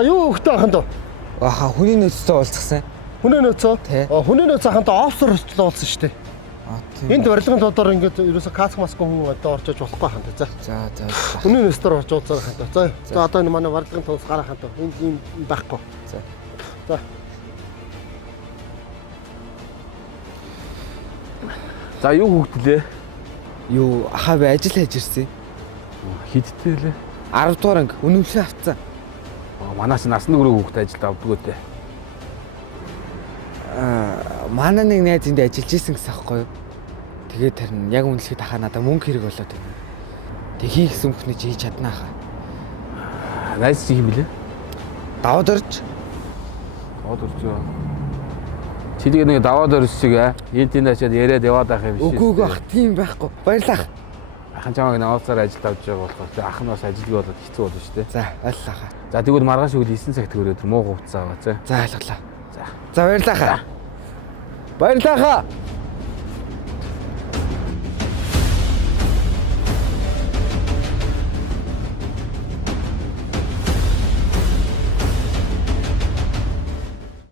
За юу хөхтэй ахын дөө? Аха хүний нөөцтэй уулзсан. Хүний нөөцөө? Тий. Хүний нөөц ахын дөө офсор болцсон шүү дээ. Тийм. Энд барилгын тодор ингээд ерөөсө каск маск хүн одоо орж иж болохгүй хань дөө. За. Хүний нөөцтөр орж уулзах хань дөө. За одоо энэ манай барилгын тоос гарах хань дөө. Энд юм байхгүй. За. За юу хөгдлээ? Юу ахаа би ажил хийж ирсэн. Хидтэй лээ. 10 дугаар анги үнэмшил авцсан. Манаас насны хүрээ хөгт ажилд авдаг үтэй. Манай нэг найз энд ажиллаж исэн гэсэн аахгүй юу? Тэгээд харин яг үнэлэхэд ахаа надаа мөнгө хэрэг болоод байна. Тэг хийхсэн бүхний чи хийж чаднаа хаа. Найз чи юм блэ? Даваад орж. Даваад орж юу? Чи нэг даваад орж шиг эдийн ачаад яриад яваад ах юм шиг. Үгүй ах тийм байхгүй. Баярлалаа. Ахын чамайг наваацаар ажилд авч байгаа болохоор ах нь бас ажилгүй болоод хэцүү болно шүү дээ. За ойлголаа хаа. За тэгвэл маргааш өгөл 9 цагт өрөөд муу хувцас аваа за. За ойлголаа. За. За баярлалаа хаа. Баярлалаа хаа.